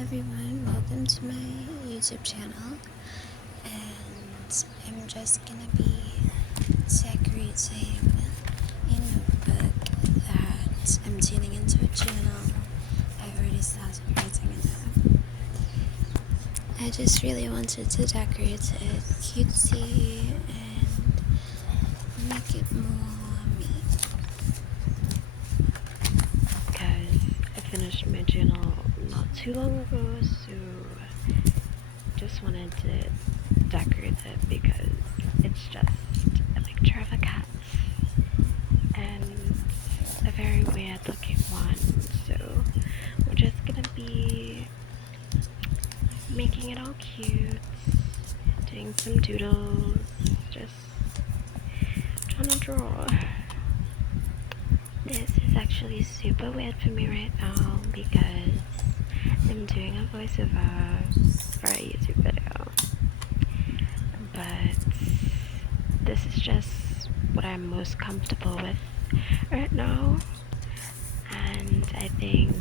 everyone, welcome to my YouTube channel, and I'm just gonna be decorating a notebook that I'm tuning into a channel. I've already started writing it up. I just really wanted to decorate it cutesy and make it more me. Because I finished my journal not too long ago, so just wanted to decorate it because it's just a picture of a cat and a very weird looking one, so we're just gonna be making it all cute, doing some doodles, just trying to draw. This is actually super weird for me right now because I'm doing a voiceover for a YouTube video, but this is just what I'm most comfortable with right now, and I think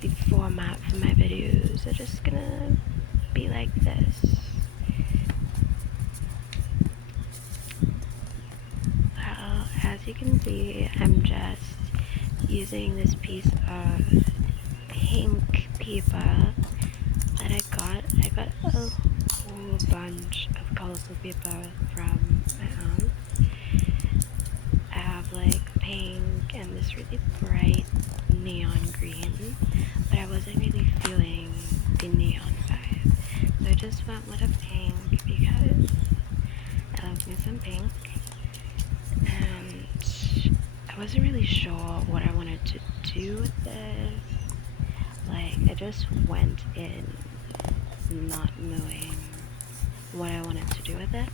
the format for my videos are just gonna be like this. Well, as you can see, I'm just using this piece of pink paper that I got. I got a whole bunch of colorful paper from my aunt. I have like pink and this really bright neon green, but I wasn't really feeling the neon vibe. So I just went with a pink because I love me some pink. And I wasn't really sure what I wanted to do with this. Like, I just went in not knowing what I wanted to do with it.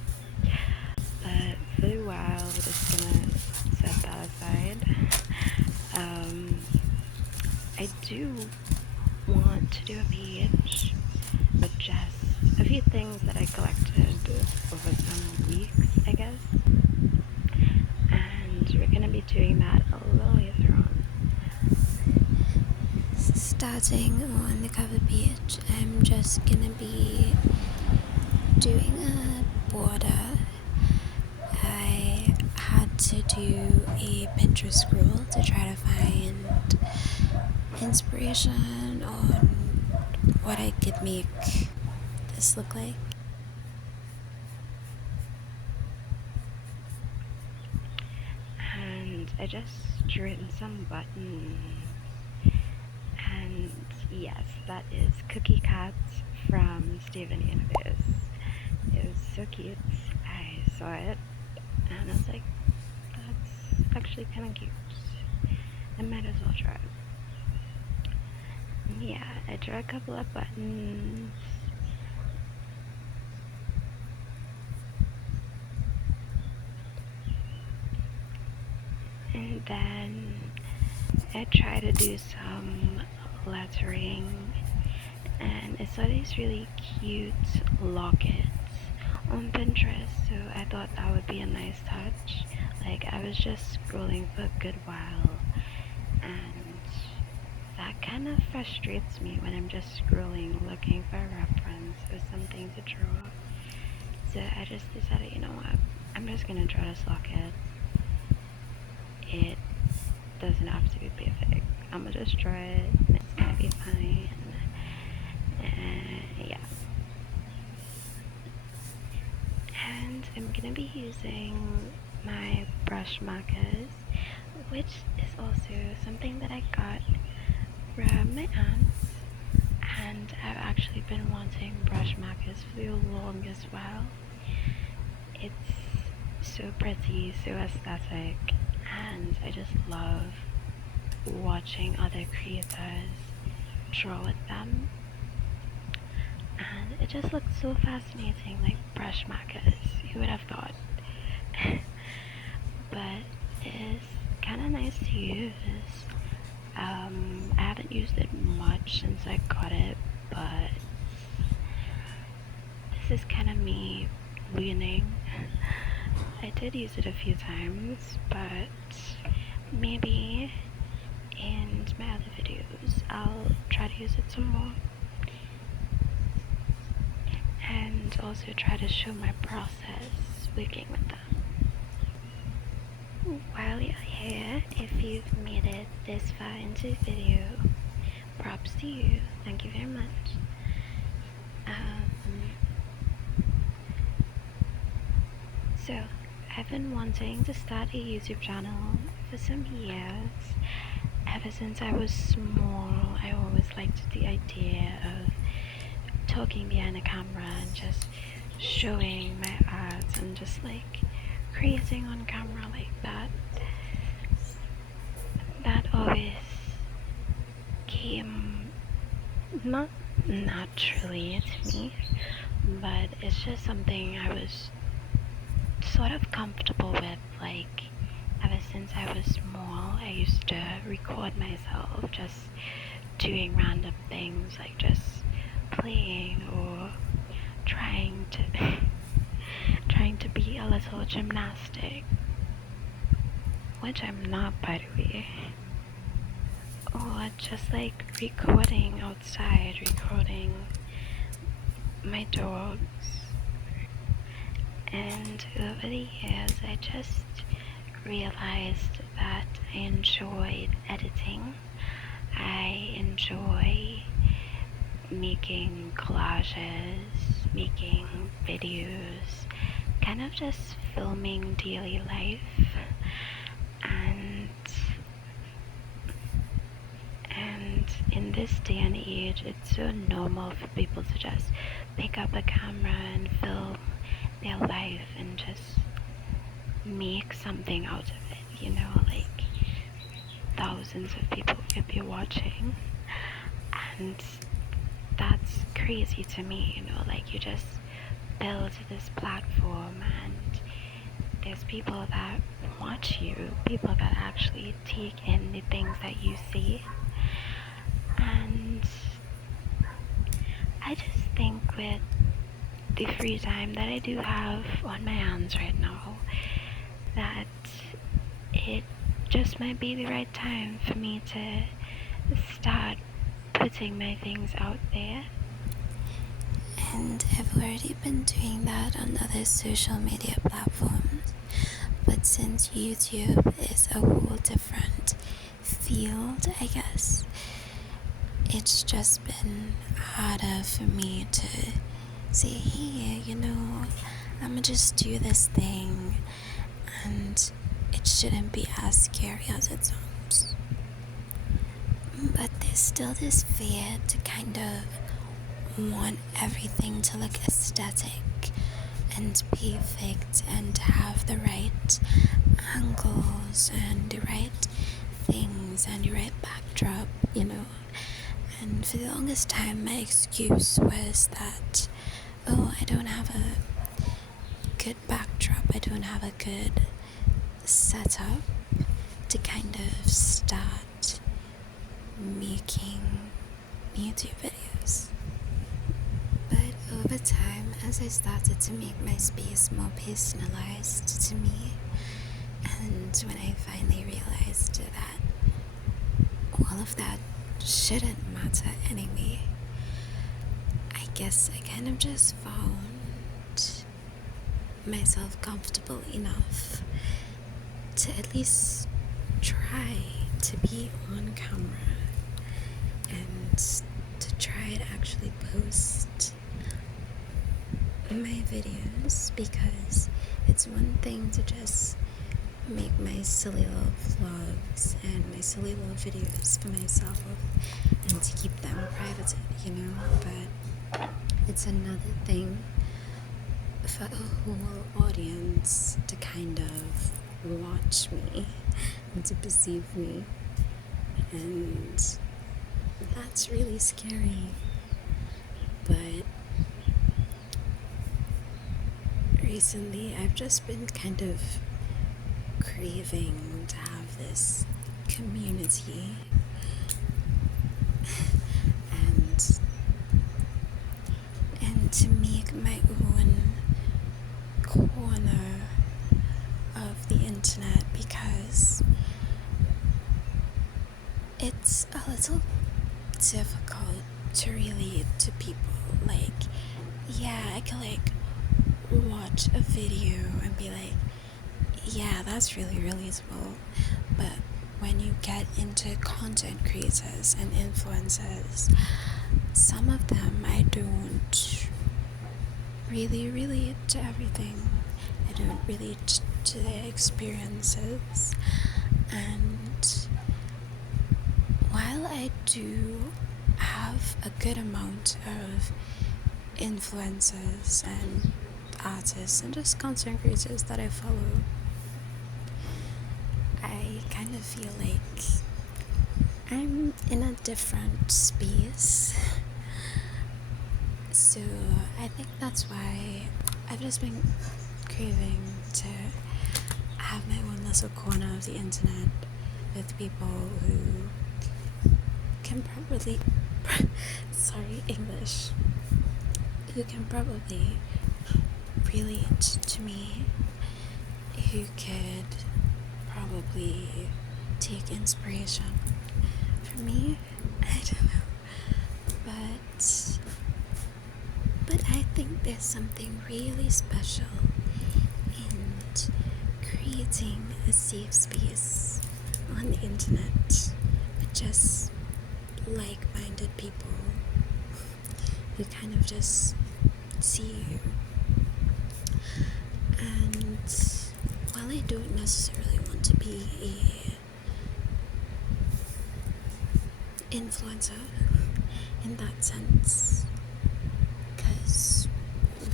But for a while, we're just gonna set that aside. I do want to do a page with just a few things that I collected over some weeks, I guess. And we're gonna be doing that a little later on. Starting on the cover page, I'm just gonna be doing a border. I had to do a Pinterest scroll to try to find inspiration on what I could make this look like. And I just written some buttons. And yes, that is Cookie Cat from Steven Universe. It was so cute. I saw it and I was like, that's actually kind of cute. I might as well try it. Yeah, I drew a couple of buttons. And then I tried to do some lettering, and I saw these really cute lockets on Pinterest, so I thought that would be a nice touch. Like, I was just scrolling for a good while, and that kind of frustrates me when I'm just scrolling looking for a reference or something to draw. So I just decided, you know what, I'm just gonna draw this locket. It doesn't have to be perfect. I'm gonna just draw it and it's gonna be fine. Yeah. And I'm gonna be using my brush markers, which is also something that I got from my aunts, and I've actually been wanting brush markers for the longest while. It's so pretty, so aesthetic, and I just love watching other creators draw with them. And it just looks so fascinating, like brush markers, who would have thought? But it's kind of nice to use. I haven't used it much since I got it, but this is kind of me learning. I did use it a few times, but maybe in my other videos I'll try to use it some more. And also try to show my process working with them. While you're here, if you've made it this far into the video, props to you. Thank you very much. So, I've been wanting to start a YouTube channel for some years. Ever since I was small, I always liked the idea of talking behind a camera and just showing my arts and just like creating on camera like that. That always came not naturally to me, but it's just something I was sort of comfortable with. Like, ever since I was small, I used to record myself just doing random things, like just playing or trying to be a little gymnastic, which I'm not, by the way. Or just like recording outside, recording my dogs. And over the years, I just realized that I enjoyed editing. I enjoy making collages, making videos, kind of just filming daily life. And in this day and age, it's so normal for people to just pick up a camera and film their life and just make something out of it, you know, like thousands of people could be watching. And that's crazy to me, you know, like you just build this platform and there's people that watch you, people that actually take in the things that you see. And I just think with the free time that I do have on my hands right now, that it just might be the right time for me to start putting my things out there. And I've already been doing that on other social media platforms, but since YouTube is a whole different field, I guess, it's just been harder for me to say, hey, you know, I'm gonna just do this thing and it shouldn't be as scary as it sounds. But there's still this fear to kind of want everything to look aesthetic and perfect and to have the right angles and the right things and the right backdrop, you know. And for the longest time, my excuse was that, oh, I don't have a good backdrop, I don't have a good setup to kind of start making YouTube videos. But over time, as I started to make my space more personalized to me, and when I finally realized that all of that shouldn't matter anyway, I guess I kind of just found myself comfortable enough to at least try to be on camera and to try to actually post my videos, because it's one thing to just make my silly little vlogs and my silly little videos for myself and to keep them private, you know, but it's another thing for a whole audience to kind of watch me and to perceive me, and that's really scary. But recently I've just been kind of craving to have this community and to make my own corner of the internet, because it's a little difficult to relate to people. Like, yeah, I could like watch a video and be like, yeah, that's really relatable. But when you get into content creators and influencers, some of them I don't really relate to everything. I don't relate to their experiences. And while I do have a good amount of influencers and artists and just content creators that I follow, I kind of feel like I'm in a different space. So I think that's why I've just been craving to have my own little corner of the internet with people who can probably sorry, English, who can probably relate to me, who could probably take inspiration from me. I don't know, but I think there's something really special in creating a safe space on the internet with just like-minded people who kind of just see you. And while I don't necessarily want to be a influencer in that sense, because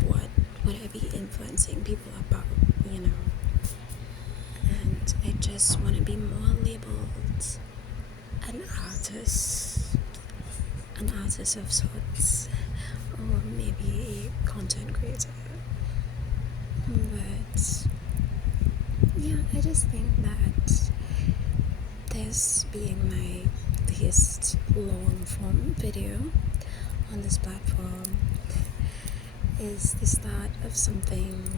what would I be influencing people about, you know? And I just want to be more labeled an artist of sorts, or maybe a content creator. But yeah, I just think that this being my first long form video on this platform is the start of something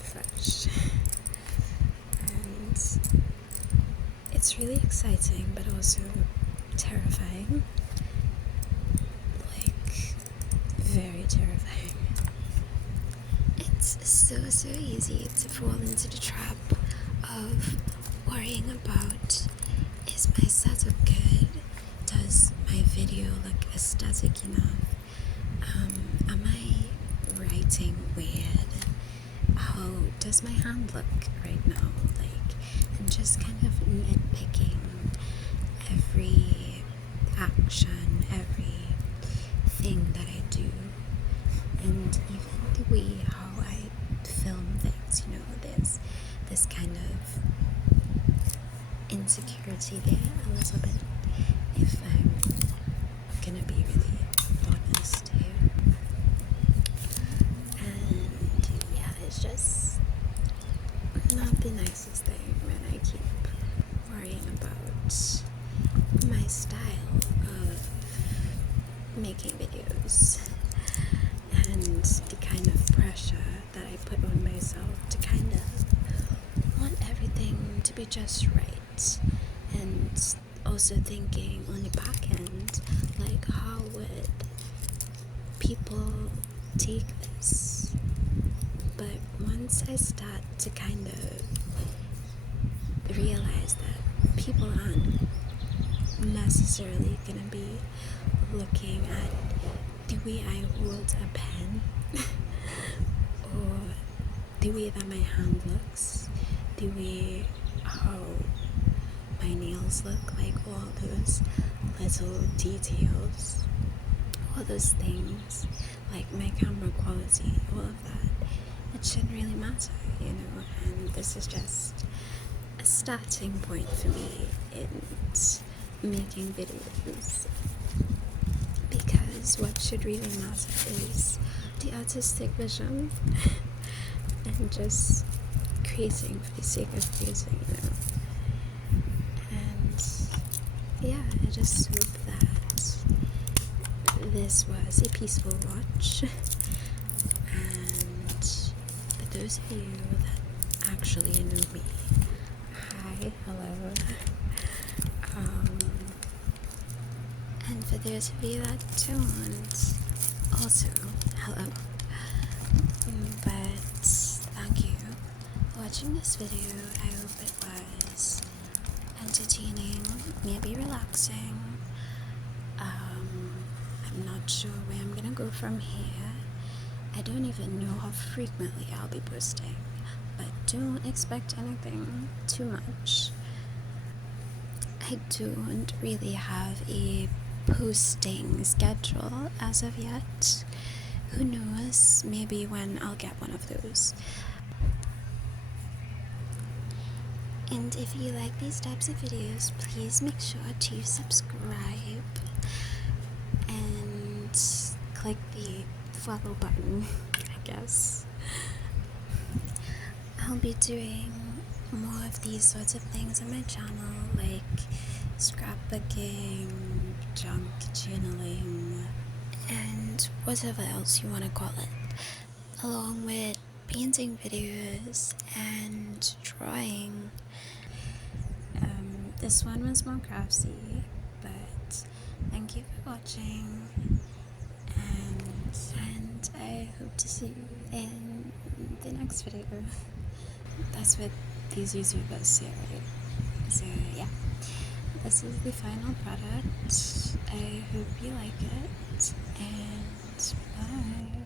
fresh. And it's really exciting, but also terrifying. Like, very terrifying. It's so easy to fall into the trap of worrying about, is my setup good? Does my video look aesthetic enough? Am I writing weird? How does my hand look right now? Like, and just kind of nitpicking every action, every thing that I do, and even the way how I film things, you know, there's this kind of insecurity there a little bit, if I'm gonna be really honest here. And yeah, it's just not the nicest thing when I keep worrying about my style of making videos and the kind of pressure that I put on myself to kind of want everything to be just right, and also thinking on the back end, like, how would people take this? But once I start to kind of realize that people aren't necessarily gonna be looking at the way I hold a pen or the way that my hand looks, the way how my nails look, like all those little details, all those things, like my camera quality, all of that, it shouldn't really matter, you know. And this is just a starting point for me in making videos, because what should really matter is the artistic vision and just creating for the sake of creating, you know. And yeah, I just hope that this was a peaceful watch. And for those of you that actually know me, hi, hello. And for those of you that don't, also, hello. But thank you for watching this video. I hope it was entertaining, maybe relaxing. I'm not sure where I'm gonna go from here. I don't even know how frequently I'll be posting, but don't expect anything too much. I don't really have a posting schedule as of yet. Who knows, maybe when I'll get one of those. And if you like these types of videos, please make sure to subscribe and click the follow button, I guess. I'll be doing more of these sorts of things on my channel, like scrapbooking, junk journaling, and whatever else you want to call it, along with painting videos and drawing. This one was more craftsy, but thank you for watching, and I hope to see you in the next video. That's what these YouTubers say, right? So yeah, this is the final product. I hope you like it, and bye.